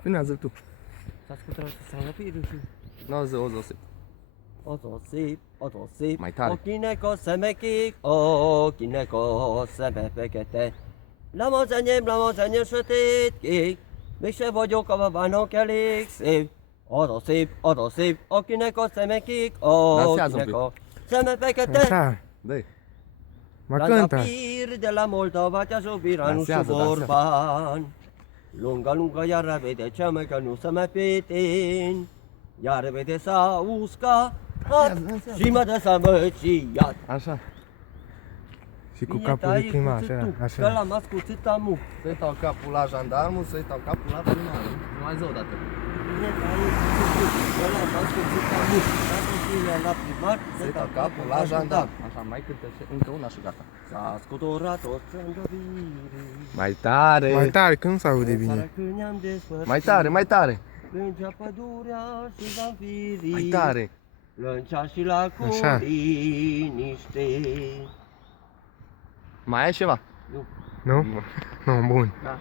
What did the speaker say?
Filmează tu. S-a scuturat să s-a lăpit și... Otosip. Mai tare. Okineko semekik, okineko semepekete. Lamozenyem sötétkik, még se vagyok a babának elég szép. Otosip, okineko semekik, okineko semepekete. Așa. Dă-i. Mă cântă. Pir de la Moldova, te-a sobiranul și Dansează, vorban. Lunga, iar vede ce mai că nu se mai petin. Iar vede s-a uscat și mă dă să mă ciat. Așa. Și cu capul de prima, așa, Că așa. l-am ascuțit amu. Să-i dau capul la jandarmul, să-i dau capul la primarul. Mai zi o dată. Că l-am ascuțit amu. Dacă tine la primar, Să-i dau capul la jandarm. Așa, mai cântă și încă una și gata. S-a scuturat o trândăvire. Mai tare. Mai tare, că nu se aude În bine. țară când ne-am despărțit. Mai tare, mai tare. Plângea pădurea și zanfirii. Mai tare. Lăncea și la Așa. liniște. Mai ai ceva? Nu? Nu, bun. Da.